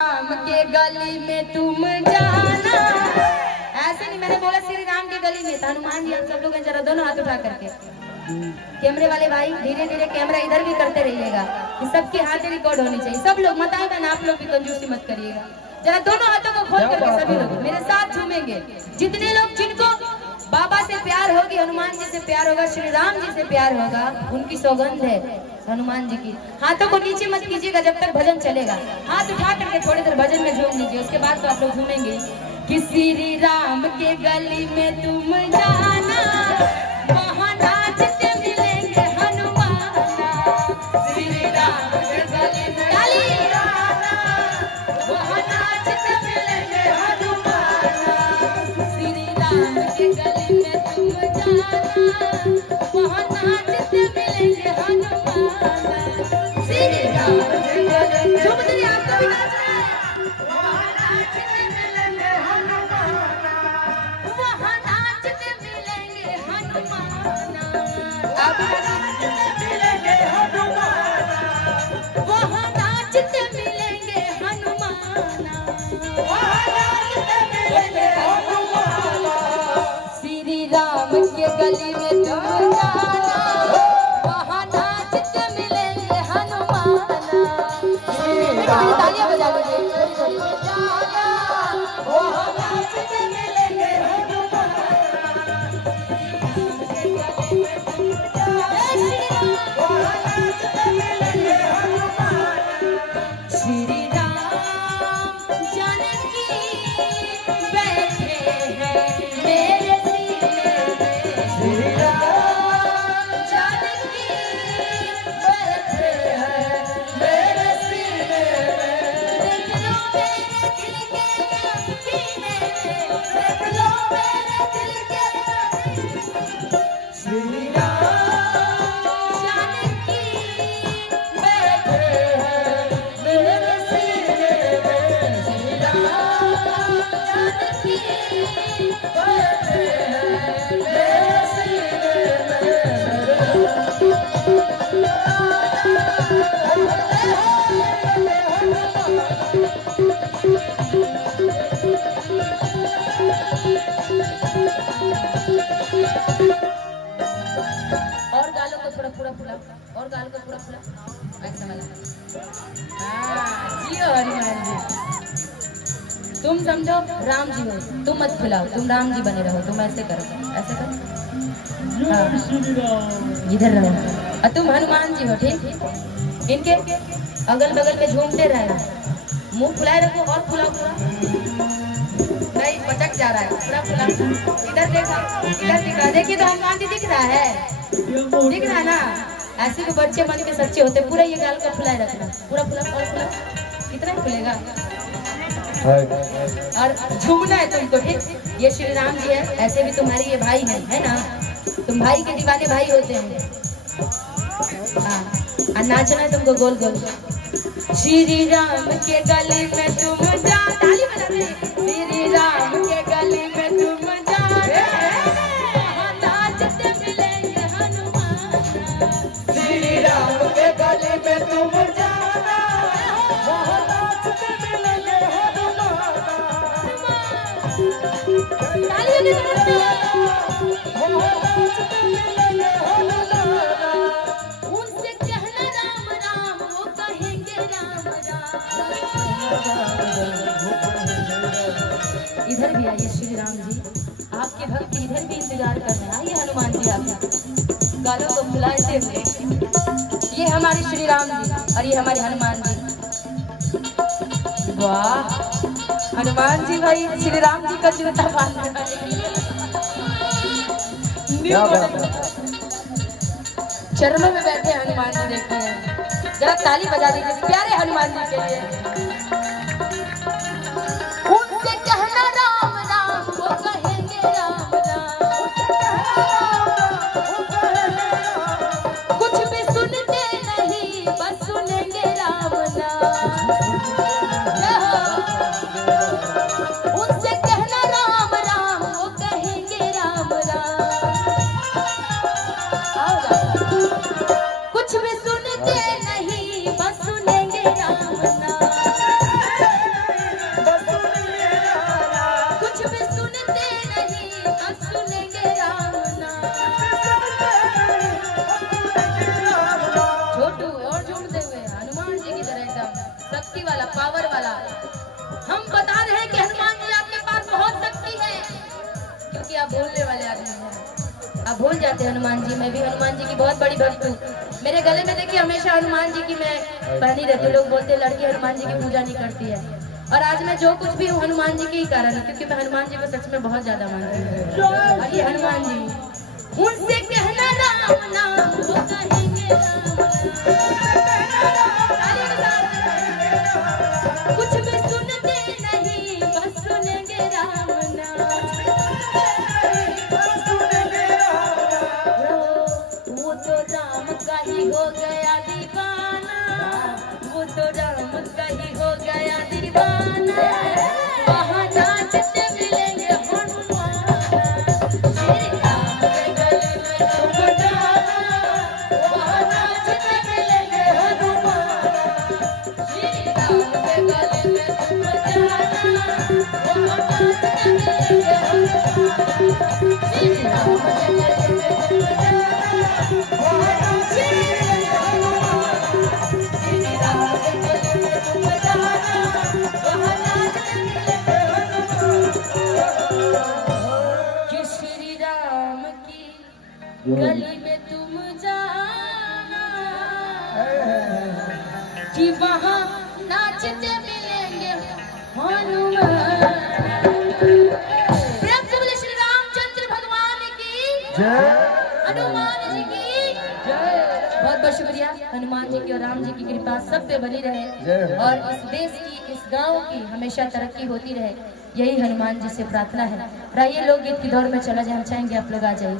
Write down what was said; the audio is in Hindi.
राम के गली में तुम जाना। ऐसे नहीं, मैंने बोला श्री राम के गली में, हनुमान जी हम सब लोग जरा दोनों हाथ उठा करके। कैमरे वाले भाई धीरे धीरे कैमरा इधर भी करते रहिएगा कि सबके हाथ रिकॉर्ड होनी चाहिए। सब लोग मत आए, आप लोग भी कंजूसी मत करिएगा। जरा दोनों हाथों को खोल करके सभी लोग मेरे साथ झूमेंगे। जितने लोग जिनको बाबा से प्यार होगी, हनुमान जी से प्यार होगा, श्री राम जी से प्यार होगा, उनकी सौगंध है हनुमान जी की। हाथों को नीचे मत कीजिएगा जब तक भजन चलेगा। हाथ उठा करके थोड़ी देर भजन में झूम लीजिए, उसके बाद तो आप लोग झूमेंगे कि श्री राम के गली में तुम जाना, वहाँ नाचते मिलेंगे हनुमाना। श्री राम के गली में जाना, वहाँ नाचते मिलेंगे हनुमाना। श्री राम के गली में तुम जाना, वहाँ नाचते मिलेंगे हनुमाना। श्री राम के गली में झूम दीजिए, आपको भी नाचना है। वहाँ नाचते मिलेंगे हनुमाना, वहाँ नाचते मिलेंगे हनुमाना। आप नाचते मिलेंगे हनुमाना, वहाँ नाचते मिलेंगे हनुमाना, वहाँ नाचते मिलेंगे हनुमाना। श्री राम के गली में तुम जाना, वहाँ नाचते मिलेंगे हनुमाना। तालियां बजा लीजिए थोड़ी थोड़ी। वहाँ नाचते मिलेंगे हनुमाना, वहाँ नाचते मिलेंगे हनुमाना। श्री राम जानकी बैठे हैं मेरे सीने में। श्री राम जानकी बैठे हैं मेरे सीने में। देख लो मेरे दिल के सीने में, देख लो मेरे दिल के। श्री राम जानकी बैठे हैं मेरे सीने में। श्री राम जानकी बैठे हैं मेरे सीने और गालों को थोड़ा पूरा फुला, और गालों को पूरा फुला ऐसा वाला। जियो हनुमान जी, तुम समझो राम जी हो, तुम मत फुलाओ, तुम राम जी बने रहो। तुम ऐसे करो, ऐसे करो, इधर रहो। और तुम हनुमान जी हो, ठीक। इनके अगल बगल में झूमते रहना, मुंह फुलाए रखो और फुलाओ पूरा। नहीं पटक जा रहा है, पूरा फुला। इधर देखो, इधर दिख रहा, देखिए तो हनुमान जी दिख रहा है, दिख रहा है ना। ऐसे तो बच्चे मन के सच्चे होते। पूरा ये गाल का फुलाए रखना, पूरा फुला और फुला। कितना फुलेगा और झूमना है तुमको, ठीक। ये श्री राम जी है, ऐसे भी तुम्हारे ये भाई है ना। तुम भाई के दीवाने भाई होते हैं। हाँ, और नाचना है तुमको गोल गोल। श्री राम के गली में तुम जा, ताली बजा दे। श्री राम के गली में तुम जाना, वहाँ नाचते मिलेंगे हनुमाना। श्री राम के गली में तुम जाना, वहाँ नाचते मिलेंगे हनुमाना। तालियों की तरफ वहाँ नाचते मिलेंगे हनुमाना। उनसे कहना राम राम, वो कहेंगे राम राम। इधर भी आइए श्री राम जी, आपके भक्त इधर भी इंतजार कर रहे हैं। आइए हनुमान जी, आप गालों को फुलाते हुए। ये हमारे श्री राम जी और ये हमारे हनुमान जी। वाह, हनुमान जी भाई श्री राम जी का जूता बांध रहे हैं। चरणों में बैठे हनुमान जी, देखते हैं। जरा ताली बजा दीजिए प्यारे हनुमान जी के लिए। उनसे कहना राम राम, वो कहेंगे राम राम। कुछ भी सुनते नहीं, बस सुनेंगे राम नाम। उनसे कहना राम राम, वो कहेंगे राम राम। कुछ भी सुनते नहीं, बस सुनेंगे राम नाम। पावर वाला। हम बता रहे हैं कि हनुमान जी आपके पास बहुत शक्ति है, क्योंकि आप बोलने वाले आदमी हैं। आप भूल जाते हैं हनुमान जी। मैं भी हनुमान जी की बहुत बड़ी भक्त हूँ। मेरे गले में देखिए हमेशा हनुमान जी की मैं पहनी रहती। लोग बोलते हैं लड़की हनुमान जी की पूजा नहीं करती है, और आज मैं जो कुछ भी हूँ हनुमान जी के ही कारण है, क्योंकि मैं हनुमान जी को सच में बहुत ज्यादा मानती हूँ। और ये हनुमान जी उनसे कहना राम नाम वो कहेंगे कुछ भी सुनते नहीं बस सुनेंगे राम नाम। वो तो राम का ही हो गया दीवाना, वो तो राम का ही हो गया दीवाना। वहाँ नाचते मिलेंगे हनुमान, श्री राम के गले में तुम जाना। वहाँ नाचते मिलेंगे हनुमान, श्री राम के गले में तुम जाना। वहाँ नाचते मिलेंगे हनुमान, श्री राम के गले में तुम जाना। वहाँ नाचते मिलेंगे हनुमान, श्री राम के गले में तुम जाना। वहाँ नाचते मिलेंगे हनुमान, कि श्री राम की गली में तुम जाना, कि वहाँ नाचते मिलेंगे हनुमान। प्रेम से बोले श्री रामचंद्र भगवान की जय, हनुमान जी की जय। बहुत बहुत शुक्रिया। हनुमान जी की और राम जी की कृपा सब पे बनी रहे, और इस देश की, इस गांव की हमेशा तरक्की होती रहे, यही हनुमान जी से प्रार्थना है। आइए लोकगीत की दौर में चला जाए। हम चाहेंगे आप लोग आ जाइए।